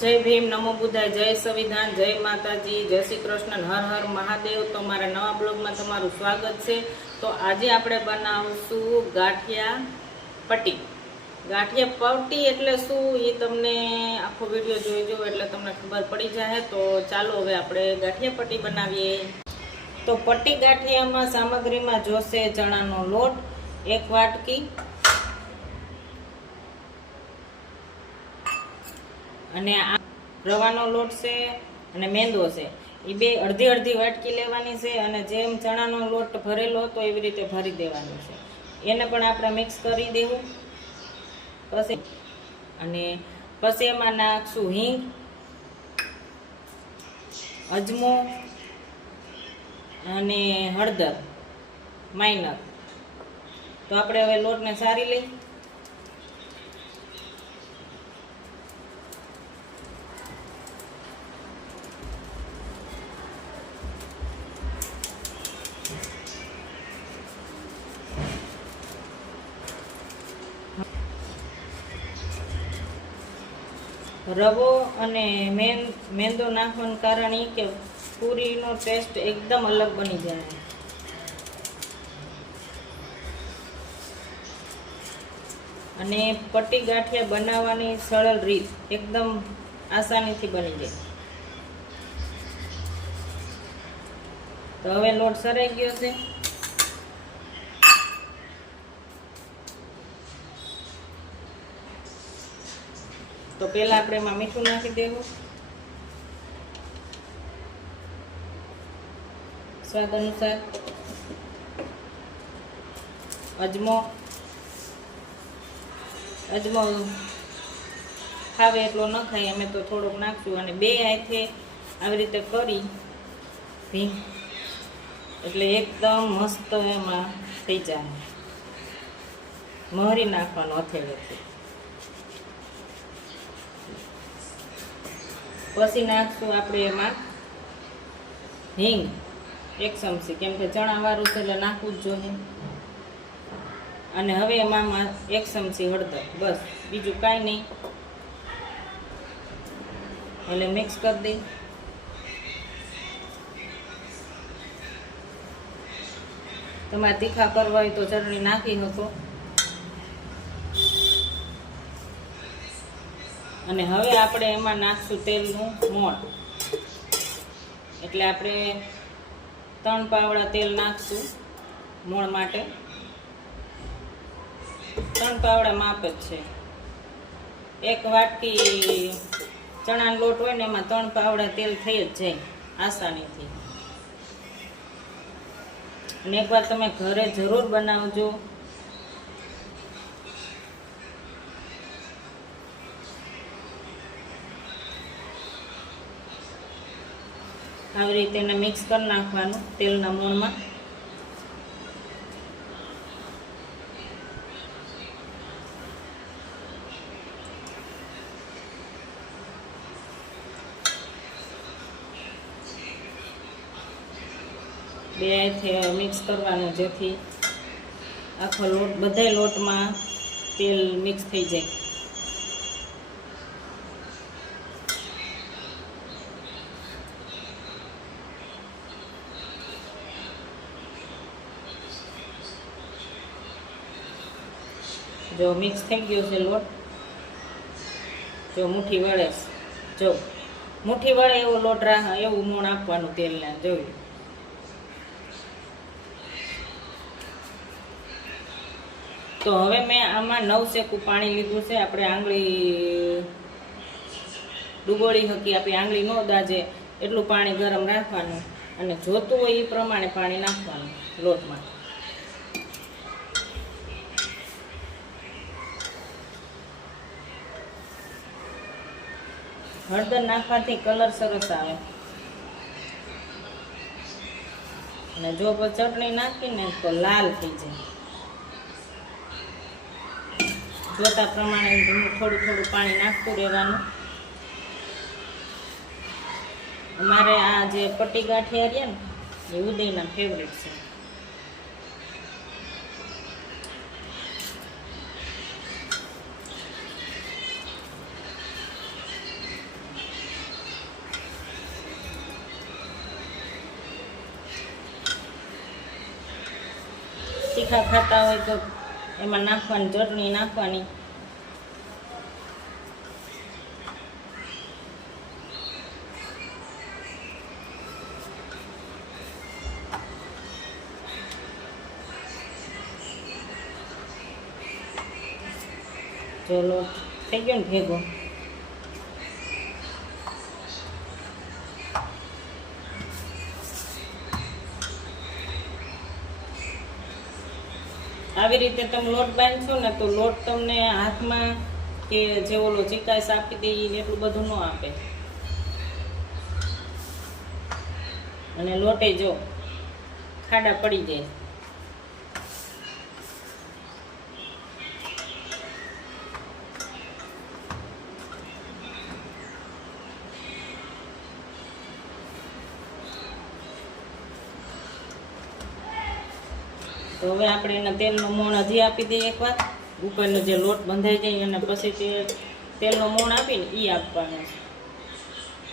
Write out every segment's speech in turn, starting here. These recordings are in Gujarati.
જય ભીમ, નમો બુદ્ધાય, જય સંવિધાન, જય માતાજી, જય શ્રી કૃષ્ણ, હર હર મહાદેવ। તો મારા નવા બ્લોગમાં તમારું સ્વાગત છે। તો આજે આપણે બનાવશું ગાંઠિયા પટ્ટી। ગાંઠિયા પટ્ટી એટલે શું એ તમને આખો વિડીયો જોઈજો એટલે તમને ખબર પડી જાય। તો ચાલો હવે આપણે ગાંઠિયા પટ્ટી બનાવીએ। તો પટ્ટી ગાંઠિયામાં સામગ્રીમાં જોશે ચણાનો લોટ 1 વાટકી, અને આ રવાનો લોટ છે અને મેંદો છે, એ બે અડધી અડધી વાટકી લેવાની છે। અને જેમ ચણાનો લોટ ભરેલો હતો એવી રીતે ભરી દેવાનો છે। એને પણ આપણે મિક્સ કરી દેવું। પછી એમાં નાખશું હિંગ, અજમો અને હળદર માઇનર। તો આપણે હવે લોટને સારી લઈ રવો અને મેંદો નાખવાનું કારણ એ કે પૂરીનો ટેસ્ટ એકદમ અલગ બની જાય। અને પટ્ટી ગાંઠિયા બનાવવાની સરળ રીત એકદમ આસાનીથી બની જાય। તો હવે લોટ સરાઈ ગયો છે। તો પહેલા આપણે એમાં મીઠું નાખી દેવું, સ્વાદ અનુસાર, અજમો ખાવે એટલો ન ખાય અમે તો થોડોક નાખશું। અને બે હાથે આવી રીતે કરી ભીંગ એટલે એકદમ મસ્ત એમાં થઈ જાય। મહરી નાખવાનું હથેળીથી। પછી નાખશું આપણે એમાં હિંગ 1 ચમચી, કેમ કે ચણા વાળું છે એટલે નાખવું જ જોઈએ। અને હવે એમાં 1 ચમચી હળદર, બસ બીજું કાંઈ નહીં। એટલે મિક્સ કરી દઈ। તમારે તીખા કરવા હોય તો ચટણી નાખી શકો। અને હવે આપણે એમાં નાખશું તેલનું મોણ, એટલે આપણે 3 પાવડા તેલ નાખશું મોણ માટે। 3 પાવડા માપ જ છે। 1 વાટકી ચણાનો લોટ હોય ને એમાં 3 પાવડા તેલ થઈ જ જાય આસાનીથી। અને એકવાર તમે ઘરે જરૂર બનાવજો। આવી રીતે એને મિક્સ કરી નાખવાનું તેલના મોણમાં। બે હાથે મિક્સ કરવાનું જેથી આખો લોટ બધાય લોટમાં તેલ મિક્સ થઈ જાય। જો મિક્સ થઈ ગયો છે લોટ, જો મુઠ્ઠી વળે, જો મુઠ્ઠી વળે એવો લોટ એવું મોણ આપવાનું તેલને જોયું। તો હવે મેં આમાં 9 સેકું પાણી લીધું છે। આપણે આંગળી ડૂબોળી હકી, આપણી આંગળી ન દાજે એટલું પાણી ગરમ રાખવાનું, અને જોતું હોય એ પ્રમાણે પાણી નાખવાનું લોટમાં। હળદર નાખવાથી કલર સરસ આવે। અને જો ચટણી નાખીને તો લાલ થઈ જાય। જોતા પ્રમાણે થોડું થોડું પાણી નાખતું રહેવાનું। અમારે આ જે પટ્ટી ગાંઠિયા રહ્યા ને એ ઉદયના ફેવરેટ છે। તીખા ખાતા હોય તો એમાં નાખવાની ચટણી નાખવાની. જો લોટ થઈ ગયો ને ભેગો, આવી રીતે તમે લોટ બાંધશો ને તો લોટ તમને હાથમાં કે જે ઓલો ચીકાશ આપી દે એટલું બધું ન આપે. અને લોટે જો ખાડા પડી જાય. તો હવે આપણે એના તેલનો મોણ હજી આપી દઈએ એકવાર. ઉપરનો જે લોટ બંધાઈ જાય અને પછી તે તેલનો મોણ આપીને એ આપવાનો છે.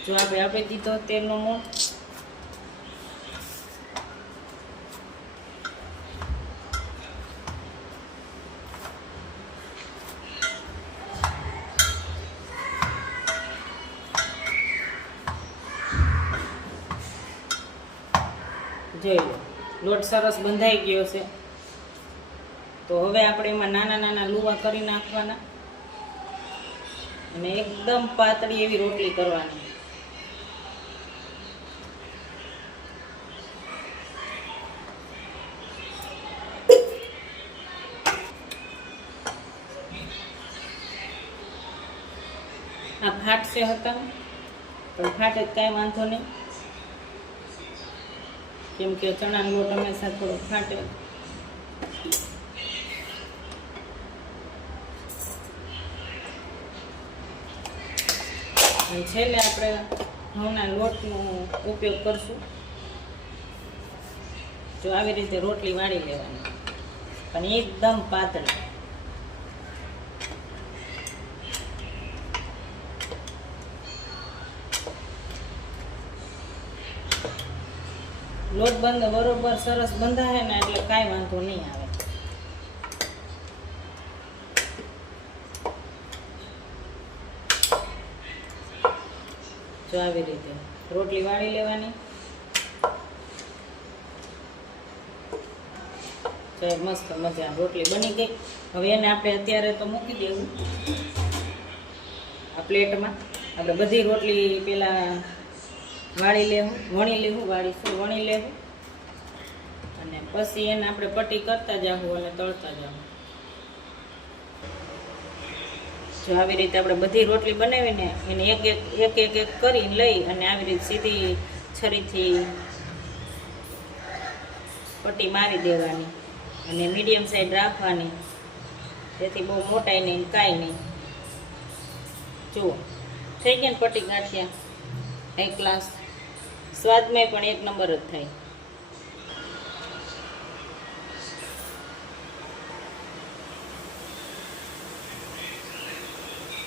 જો આપણે આપી દીધો તેલનો મોણ, જોઈ લો લોટ સરસ બંધાઈ ગયો છે. તો હવે આપણે એમાં નાના નાના લુવા કરી નાખવાના અને એકદમ પાતળી એવી રોટલી કરવાની. આ ફાટશે હતા પણ ફાટે કાંઈ વાંધો નહીં, કેમ કે ચણાનો લોટ હંમેશા થોડો ફાટે. છેલ્લે આપણે ઘઉંના લોટનો ઉપયોગ કરશું. જો આવી રીતે રોટલી વાળી લેવાની પણ એકદમ પાતળી. લોટ બંધ બરોબર સરસ બંધાય ને એટલે કાંઈ વાંધો નહીં આવે. જો આવી રીતે રોટલી વાળી લેવાની. તો મસ્ત મજા રોટલી બની ગઈ. હવે એને આપણે અત્યારે તો મૂકી દેવું આ પ્લેટમાં. આપણે બધી રોટલી પેલા વાળી લેવું, વણી લેવું, વણી લેવું અને પછી એને આપણે પટ્ટી કરતા જાવું અને તળતા જાવું. જો આવી રીતે આપણે બધી રોટલી બનાવીને એને એક એક કરીને લઈ અને આવી રીતે સીધી છરીથી પટ્ટી મારી દેવાની અને મીડિયમ સાઈડ રાખવાની, જેથી બહુ મોટાઈ નહીં કાંઈ નહીં. જુઓ થઈ ગયા ને પટ્ટી ગાંઠિયા એક ગ્લાસ. સ્વાદમાં પણ એક નંબર જ થાય.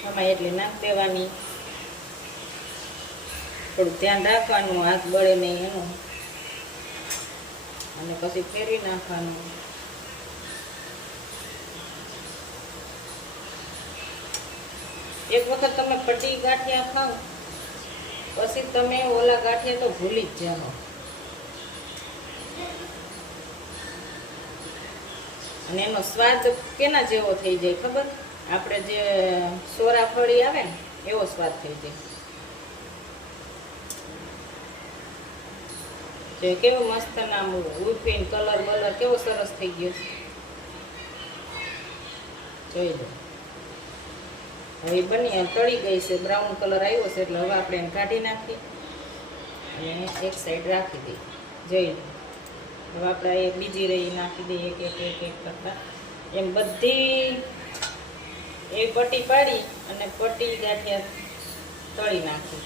આમાં એટલી નાખ દેવાની. થોડુંક ધ્યાન રાખવાનું હાથ બળે નહીં એનું, અને પછી ફેરવી નાખવાનું. એક વખત તમે પટ્ટી ગાંઠિયા ખાઓ પછી તમે ઓલા ગાંઠિયા તો ભૂલી જ જાઓ. અને એનો સ્વાદ કેના જેવો થઈ જાય ખબર? આપણે જે સોરા ફળી આવે ને એવો સ્વાદ થઈ જાય. જો કેવો મસ્ત નામ ઉફીન કલર બલર કેવો સરસ થઈ ગયો જોઈ લો. હવે બની તળી ગઈ છે, બ્રાઉન કલર આવ્યો છે એટલે હવે આપણે એને કાઢી નાખીએ અને એક સાઈડ રાખી દઈએ. જોઈ લો હવે આપણે એક બીજી રહી નાખી દઈએ એક કરતા. એમ બધી એ પટ્ટી પાડી અને પટ્ટી ગાંઠિયા તળી નાખી.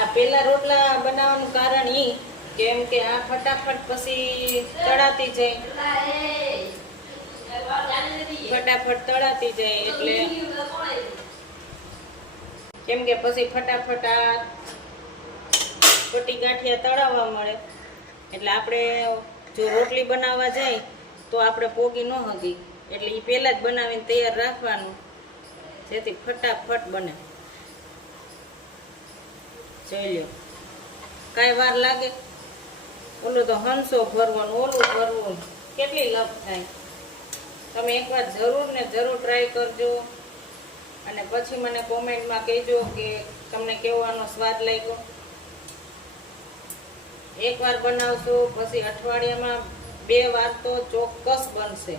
આ પેલા રોટલા બનાવવાનું કારણ ઈ કેમ કે આ ફટાફટ પછી તળાતી જાય, ફટાફટ તળાતી જાય એટલે કેમ કે પછી ફટાફટ આ પટ્ટી ગાંઠિયા તળાવવા મળે. એટલે આપણે જો રોટલી બનાવવા જાય તો આપણે પોગી ન હગી, એટલે એ પહેલાં જ બનાવીને તૈયાર રાખવાનું, જેથી ફટાફટ બને. જોઈ લો, કાંઈ વાર લાગે? ઓલું તો હંસો ભરવાનું, ઓલું ભરવું, કેટલી લપ થાય. તમે એકવાર જરૂર ને જરૂર ટ્રાય કરજો, અને પછી મને કોમેન્ટમાં કહેજો કે તમને કેવો આનો સ્વાદ લાગ્યો. એકવાર બનાવશો પછી અઠવાડિયામાં 2 વાર તો ચોક્કસ બનશે.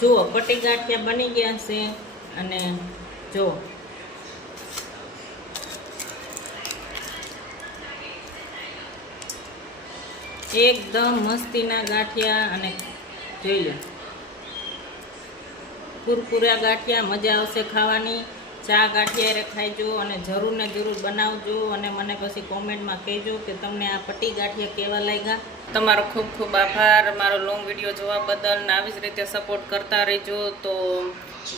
જુઓ, પટ્ટી ગાંઠિયા બની ગયા છે. અને જો એકદમ મસ્તીના ગાંઠિયા, અને જોઈ લો કુરકુરા ગાંઠિયા, મજા આવશે ખાવાની. ચા ગાંઠિયા ખાઈજો, અને જરૂર ને જરૂર બનાવજો, અને મને પછી કોમેન્ટમાં કહેજો કે તમને આ પટ્ટી ગાંઠિયા કેવા લાગ્યા. તમારો ખૂબ ખૂબ આભાર મારો લોંગ વિડીયો જોવા બદલ, ને આવી જ રીતે સપોર્ટ કરતા રહેજો. તો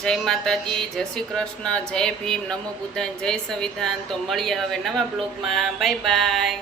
જય માતાજી, જય શ્રી કૃષ્ણ, જય ભીમ, નમો બુદ્ધાય, જય સંવિધાન. તો મળીએ હવે નવા બ્લોગમાં. Bye bye.